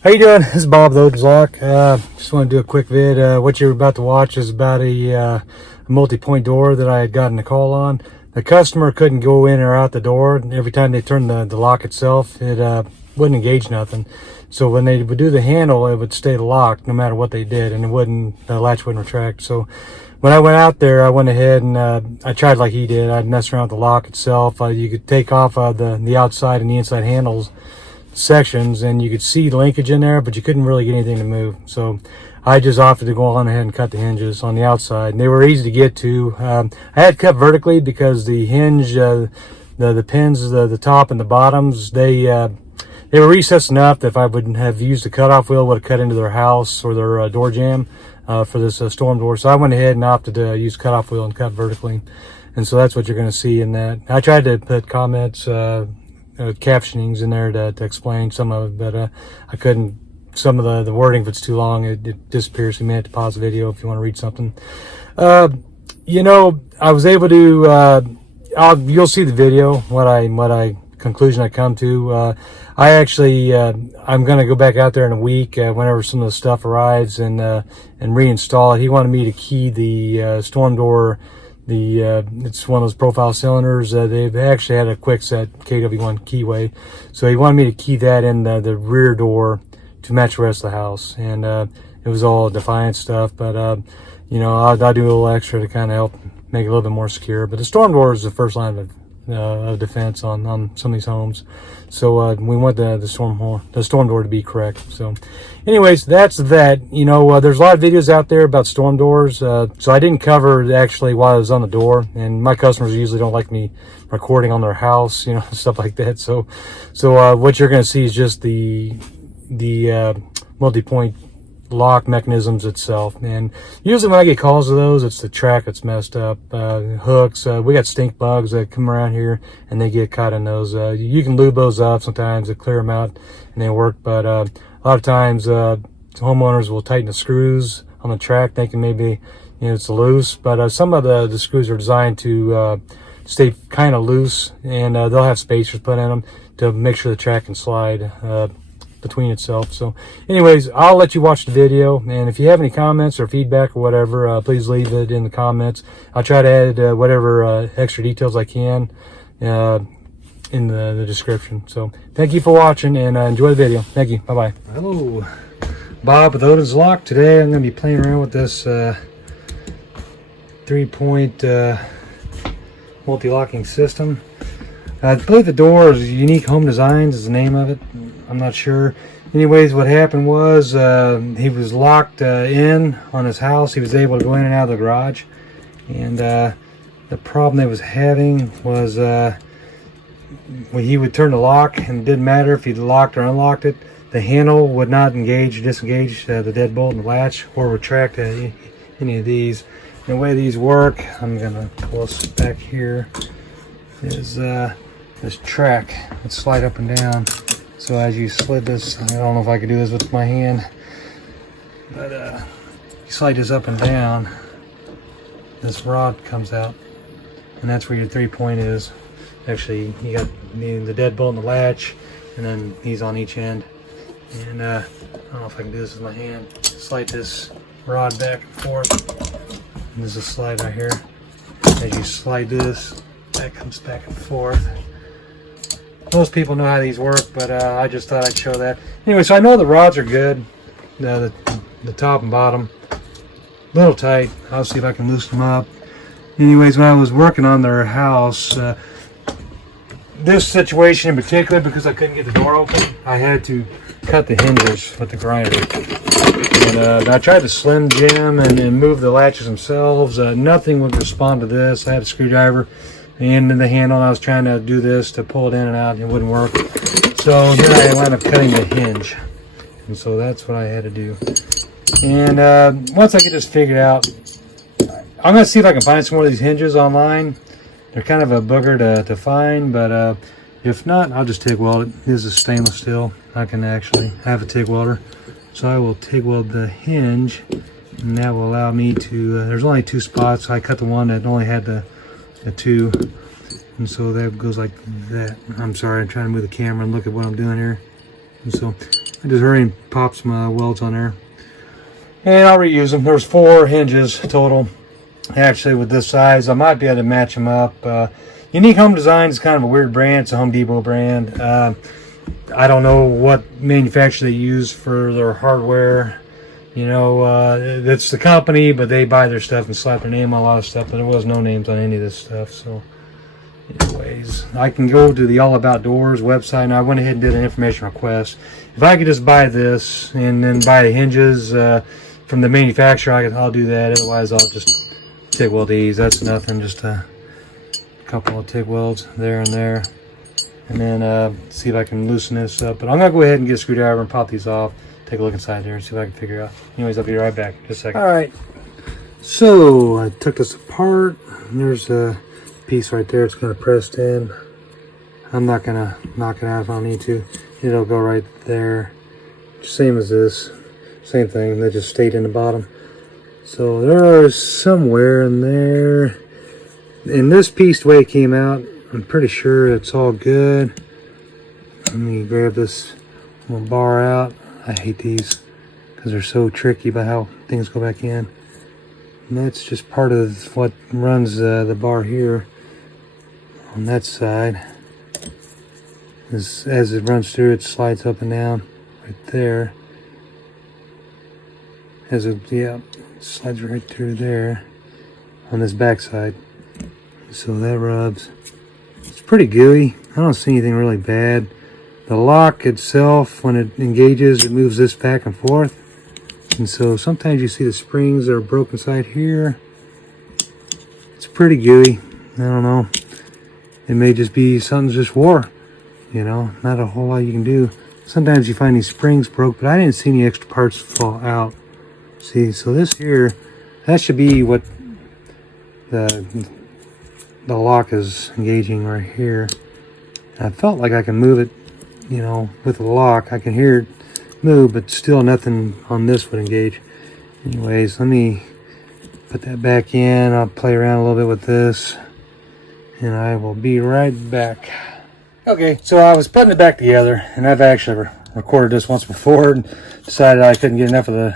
How you doing? This is Bob with Odin's Lock. Just want to do a quick vid. What you're about to watch is about a multi-point door that I had gotten a call on. The customer couldn't go in or out the door. And every time they turned the lock itself, it wouldn't engage nothing. So when they would do the handle, it would stay locked no matter what they did, and the latch wouldn't retract. So when I went out there, I went ahead and I tried like he did. I'd mess around with the lock itself. You could take off the outside and the inside handles sections, and you could see linkage in there, but you couldn't really get anything to move. So I just opted to go on ahead and cut the hinges on the outside, and they were easy to get to. I had cut vertically because the hinge, the pins, the top and the bottoms, they were recessed enough that if I would have used a cutoff wheel, it would have cut into their house or their door jamb for this storm door. So I went ahead and opted to use cutoff wheel and cut vertically, and so that's what you're going to see in that. I tried to put comments, captionings in there to explain some of it, but I couldn't. Some of the wording, if it's too long, it disappears. So you may have to pause the video if you want to read something. You know, I was able to, you'll see the video, what conclusion I come to. I actually, I'm going to go back out there in a week, whenever some of the stuff arrives, and reinstall it. He wanted me to key the storm door. It's one of those profile cylinders. They've actually had a quick set KW1 keyway, so he wanted me to key that in the rear door to match the rest of the house. And it was all Defiant stuff, but you know, I'll do a little extra to kind of help make it a little bit more secure. But the storm door is the first line of defense on some of these homes, so we want the storm door to be correct. So anyways, that's that. You know, there's a lot of videos out there about storm doors, so I didn't cover actually while I was on the door, and my customers usually don't like me recording on their house, you know, stuff like that. So what you're going to see is just the multi-point lock mechanisms itself. And usually when I get calls of those, it's the track that's messed up, hooks. We got stink bugs that come around here and they get caught in those. You can lube those up sometimes to clear them out and they work, but a lot of times homeowners will tighten the screws on the track thinking maybe, you know, it's loose, but some of the screws are designed to stay kind of loose, and they'll have spacers put in them to make sure the track can slide between itself. So anyways, I'll let you watch the video, and if you have any comments or feedback or whatever, please leave it in the comments. I'll try to add whatever extra details I can in the description. So thank you for watching, and enjoy the video. Thank you. Bye bye. Hello, Bob with Odin's Lock. Today I'm going to be playing around with this 3-point multi-locking system. I believe the door is Unique Home Designs is the name of it. I'm not sure. Anyways, what happened was he was locked in on his house. He was able to go in and out of the garage, and the problem they was having was when he would turn the lock, and it didn't matter if he locked or unlocked it, the handle would not disengage the deadbolt and the latch or retract any of these. And the way these work, I'm gonna pull this back here, is this track would slide up and down. So as you slid this, I don't know if I could do this with my hand, but you slide this up and down, this rod comes out, and that's where your 3-point is. Actually, you got the deadbolt and the latch, and then these on each end. And I don't know if I can do this with my hand. Slide this rod back and forth, and there's a slide right here. As you slide this, that comes back and forth. Most people know how these work, but I just thought I'd show that. Anyway, so I know the rods are good, the top and bottom, a little tight. I'll see if I can loosen them up. Anyways, when I was working on their house, this situation in particular, because I couldn't get the door open, I had to cut the hinges with the grinder. And I tried to slim jim and move the latches themselves. Nothing would respond to this. I had a screwdriver and the handle, and I was trying to do this to pull it in and out, and it wouldn't work. So then I wound up cutting the hinge, and so that's what I had to do. And once I get this figured out, I'm going to see if I can find some more of these hinges online. They're kind of a booger to find, but if not, I'll just TIG weld it. This is stainless steel. I can actually have a TIG welder, so I will TIG weld the hinge, and that will allow me to, there's only 2 spots, so I cut the one that only had the 2, and so that goes like that. I'm sorry, I'm trying to move the camera and look at what I'm doing here. And so I just hurry and pop some welds on there. And I'll reuse them. There's 4 hinges total. Actually, with this size, I might be able to match them up. Unique Home Design is kind of a weird brand. It's a Home Depot brand. I don't know what manufacturer they use for their hardware. You know, it's the company, but they buy their stuff and slap their name on a lot of stuff, but there was no names on any of this stuff. So anyways, I can go to the All About Doors website, and I went ahead and did an information request. If I could just buy this and then buy the hinges from the manufacturer, I'll do that. Otherwise, I'll just TIG weld these. That's nothing, just a couple of TIG welds there and there. And then see if I can loosen this up. But I'm going to go ahead and get a screwdriver and pop these off. Take a look inside there and see if I can figure it out. Anyways, I'll be right back. Just a second. Alright. So, I took this apart. And there's a piece right there. It's kind of pressed in. I'm not going to knock it out if I don't need to. It'll go right there. Same as this. Same thing. They just stayed in the bottom. So, there's somewhere in there. In this piece, the way it came out, I'm pretty sure it's all good. Let me grab this little bar out. I hate these because they're so tricky about how things go back in. And that's just part of what runs the bar here on that side. As it runs through, it slides up and down right there. It slides right through there on this back side. So that rubs. It's pretty gooey. I don't see anything really bad. The lock itself, when it engages, it moves this back and forth. And so sometimes you see the springs that are broken side here. It's pretty gooey. I don't know. It may just be something's just wore. You know, not a whole lot you can do. Sometimes you find these springs broke, but I didn't see any extra parts fall out. See, so this here, that should be what the lock is engaging right here. I felt like I can move it, you know, with the lock. I can hear it move, but still nothing on this would engage. Anyways, let me put that back in. I'll play around a little bit with this, and I will be right back. Okay, so I was putting it back together, and I've actually recorded this once before and decided I couldn't get enough of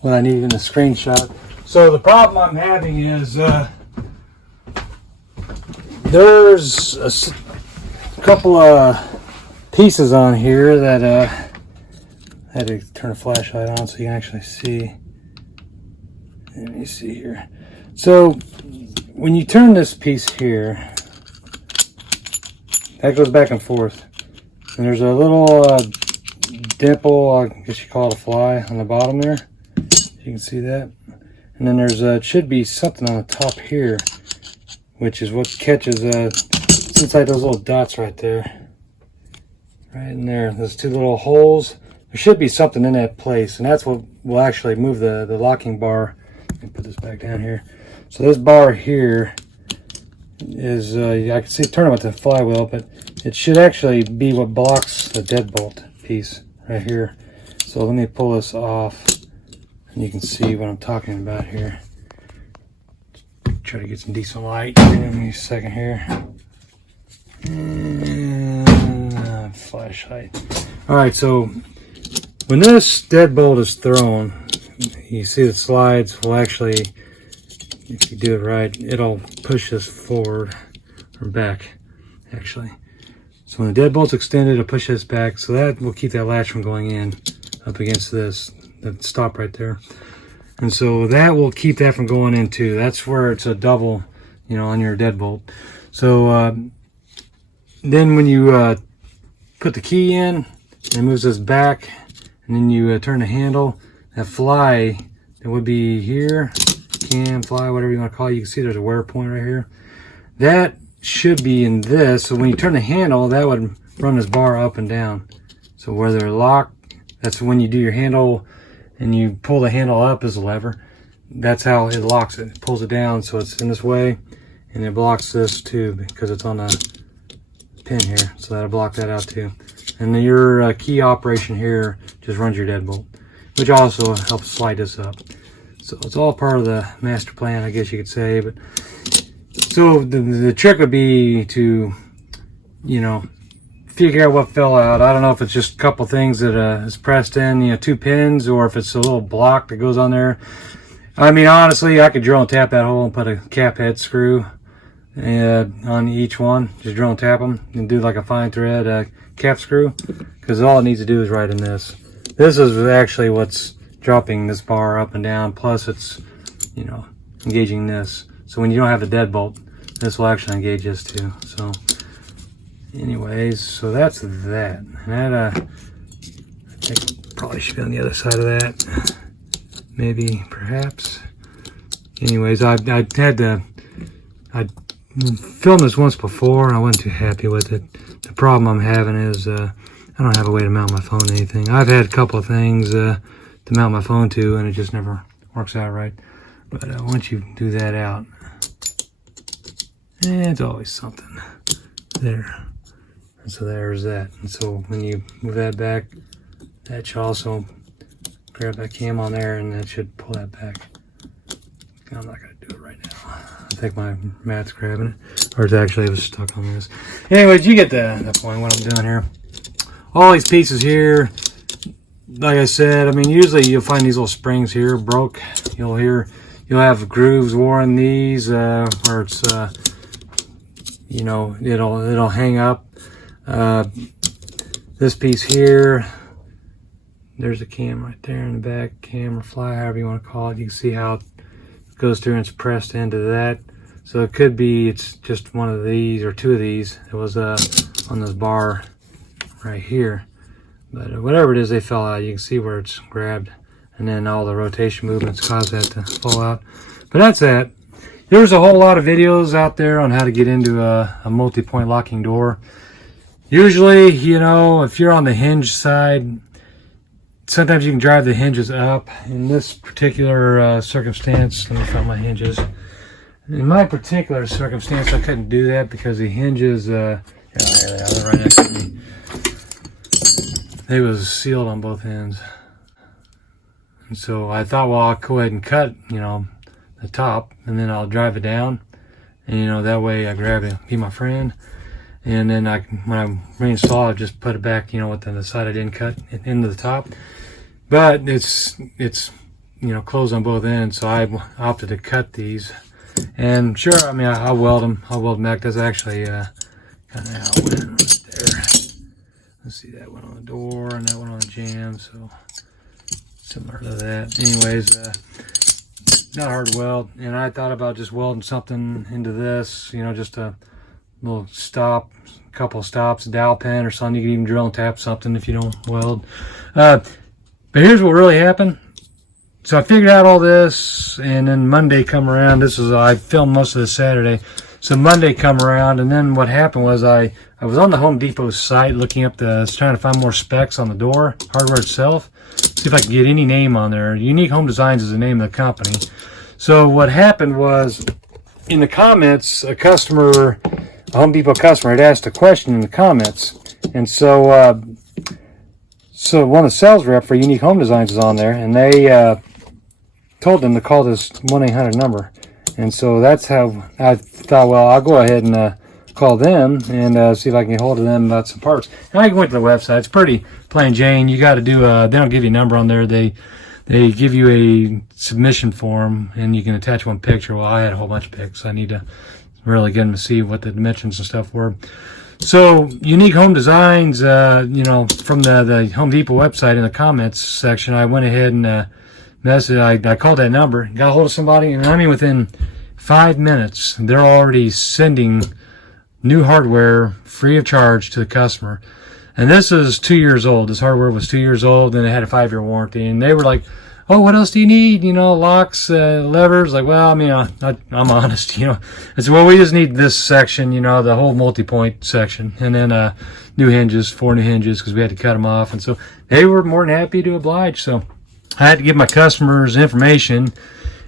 what I needed in the screenshot. So the problem I'm having is there's a couple of pieces on here that I had to turn a flashlight on so you can actually see. Let me see here. So when you turn this piece here, that goes back and forth, and there's a little dimple, I guess you call it a fly, on the bottom there. You can see that. And then there's it should be something on the top here, which is what catches it's inside those little dots right there. Right in there. Those 2 little holes. There should be something in that place, and that's what will actually move the locking bar. Let me put this back down here. So this bar here is, I can see it turning with the flywheel, but it should actually be what blocks the deadbolt piece right here. So let me pull this off, and you can see what I'm talking about here. Try to get some decent light. Give me a second here. And flashlight. Alright, so when this deadbolt is thrown, you see the slides will actually, if you do it right, it'll push this forward or back, actually. So when the deadbolt's extended, it'll push this back, so that will keep that latch from going in up against this, that stop right there. And so that will keep that from going in too. That's where it's a double, you know, on your deadbolt. So then when you put the key in, it moves this back, and then you turn the handle. That fly that would be here, cam, fly, whatever you want to call it. You can see there's a wear point right here. That should be in this. So when you turn the handle, that would run this bar up and down. So where they're locked, that's when you do your handle and you pull the handle up as a lever. That's how it locks it. It pulls it down so it's in this way, and it blocks this too because it's on a pin here. So that'll block that out too. And then your key operation here just runs your deadbolt, which also helps slide this up. So it's all part of the master plan, I guess you could say. But so the trick would be to, you know, figure out what fell out. I don't know if it's just a couple things that is pressed in, you know, 2 pins, or if it's a little block that goes on there. I mean, honestly, I could drill and tap that hole and put a cap head screw on each one. Just drill and tap them and do like a fine thread cap screw, because all it needs to do is right in this. This is actually what's dropping this bar up and down, plus it's, you know, engaging this. So when you don't have a deadbolt, this will actually engage this too. So anyways, so that's that. And that I think probably should be on the other side of that. Maybe, perhaps. Anyways, I filmed this once before and I wasn't too happy with it. The problem I'm having is I don't have a way to mount my phone to anything. I've had a couple of things to mount my phone to, and it just never works out right. But once you do that out, it's always something there. And so there's that. And so when you move that back, that should also grab that cam on there, and that should pull that back. I'm not going to do it right now. I think my mat's grabbing it. Or it's actually, it was stuck on this. Anyways, you get the point what I'm doing here. All these pieces here, like I said, I mean, usually you'll find these little springs here broke. You'll have grooves wore in these where it's, you know, it'll hang up. This piece here, there's a cam right there in the back, camera fly, however you want to call it. You can see how it goes through and it's pressed into that. So it could be it's just one of these or two of these. It was on this bar right here. But whatever it is, they fell out. You can see where it's grabbed, and then all the rotation movements caused that to fall out. But that's that. There's a whole lot of videos out there on how to get into a multi-point locking door. Usually, you know, if you're on the hinge side, sometimes you can drive the hinges up. In this particular circumstance, let me find my hinges. In my particular circumstance, I couldn't do that because the hinges, yeah, there they are, right next to me. They was sealed on both ends. And so I thought, well, I'll go ahead and cut, you know, the top, and then I'll drive it down. And, you know, that way I grab it, be my friend. And then when I reinstall, I just put it back, you know, with the side I didn't cut into the top. But it's you know, closed on both ends, so I opted to cut these. And sure, I mean, I'll weld them. I'll weld them back. That's actually kind of how it went right there. Let's see, that one on the door and that one on the jamb, so similar to that. Anyways, not hard to weld. And I thought about just welding something into this, you know, just a little stop, couple of stops, dowel pin or something. You can even drill and tap something if you don't weld. But here's what really happened. So I figured out all this, and then Monday come around. I filmed most of this Saturday. So Monday come around, and then what happened was I was on the Home Depot site looking up trying to find more specs on the door, hardware itself. See if I can get any name on there. Unique Home Designs is the name of the company. So what happened was, in the comments, a Home Depot customer had asked a question in the comments. And so one of the sales rep for Unique Home Designs is on there, and they told them to call this 1-800 number. And so that's how I thought, well, I'll go ahead and call them and see if I can get hold of them about some parts. And I went to the website. It's pretty plain Jane. You got to do they don't give you a number on there. They give you a submission form, and you can attach one picture. Well, I had a whole bunch of pics. I need to really get them to see what the dimensions and stuff were. So Unique Home Designs, you know, from the Home Depot website, in the comments section, I went ahead and I called that number, got a hold of somebody, and I mean within 5 minutes, they're already sending new hardware free of charge to the customer. And this is 2 years old. This hardware was 2 years old, and it had a 5-year warranty. And they were like, oh, what else do you need? You know, locks, levers. Like, well, I mean, I'm honest, you know. I said, well, we just need this section, you know, the whole multi-point section. And then new hinges, 4 new hinges, because we had to cut them off. And so they were more than happy to oblige. So I had to give my customers information,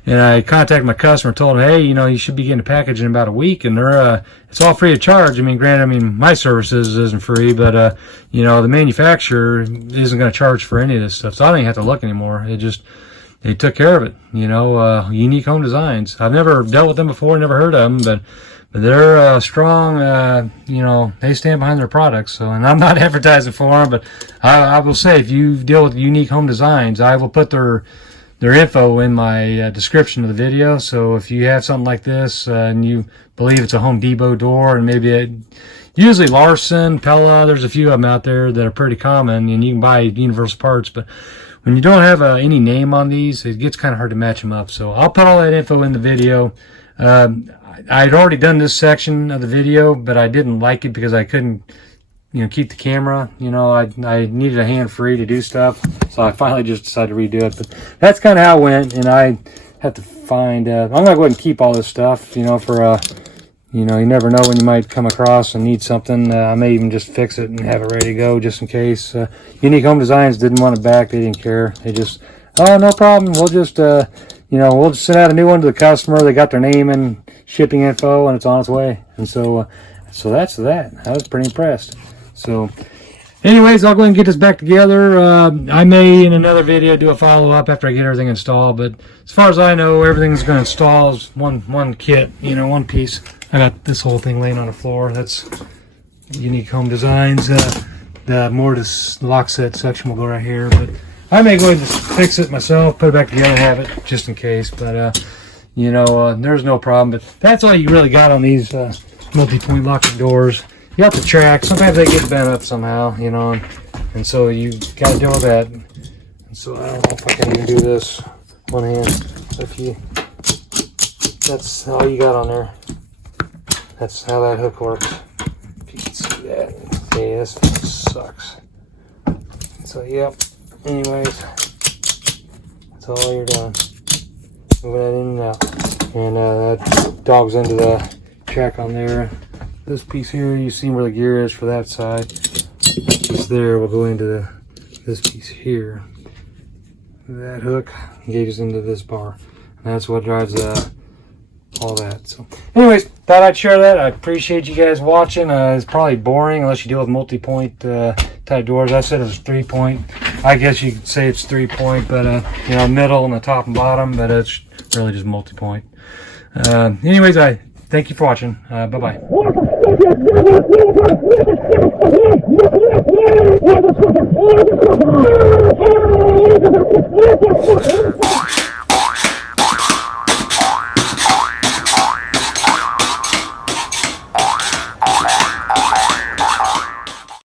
and I contacted my customer, told them, hey, you know, you should be getting a package in about a week, and they're it's all free of charge. I mean, granted, my services isn't free, but you know, the manufacturer isn't going to charge for any of this stuff, so I don't even have to look anymore. They took care of it. You know, Unique Home Designs. I've never dealt with them before, never heard of them, But they're strong, you know, they stand behind their products. So, and I'm not advertising for them, but I will say, if you deal with Unique Home Designs, I will put their info in my description of the video. So if you have something like this and you believe it's a Home Depot door, and maybe usually Larson, Pella, there's a few of them out there that are pretty common, and you can buy universal parts. But when you don't have any name on these, it gets kind of hard to match them up. So I'll put all that info in the video. I'd already done this section of the video, but I didn't like it because I couldn't, you know, keep the camera. You know, I needed a hand free to do stuff, so I finally just decided to redo it. But that's kind of how it went, and I have to find. I'm gonna go ahead and keep all this stuff, you know, for you know, you never know when you might come across and need something. I may even just fix it and have it ready to go just in case. Unique Home Designs didn't want it back; they didn't care. They just, oh, no problem. We'll just, you know, we'll just send out a new one to the customer. They got their name and shipping info, and it's on its way. And so that's that. I was pretty impressed. So anyways, I'll go ahead and get this back together. I may in another video do a follow-up after I get everything installed, but as far as I know, everything's going to install as one kit, you know, one piece. I got this whole thing laying on the floor. That's Unique Home Designs. The mortise lock set section will go right here, but I may go ahead and fix it myself, put it back together, have it just in case. But you know, there's no problem. But that's all you really got on these multi-point locking doors. You got the track. Sometimes they get bent up somehow, you know, and so you got to deal with that. And so I don't know if I can even do this one hand. So that's all you got on there. That's how that hook works. If you can see that. Okay, this sucks. So yep. Anyways, that's all you're doing. Moving that in and out. And that dogs into the track on there. This piece here, you see where the gear is for that side. That piece there will go into this piece here. That hook engages into this bar. And that's what drives all that. So anyways, thought I'd share that. I appreciate you guys watching. It's probably boring unless you deal with multi-point type doors. I said it was 3-point. I guess you could say it's 3-point, but you know, middle and the top and bottom, but it's really just multi-point. Anyways, I thank you for watching. Bye-bye.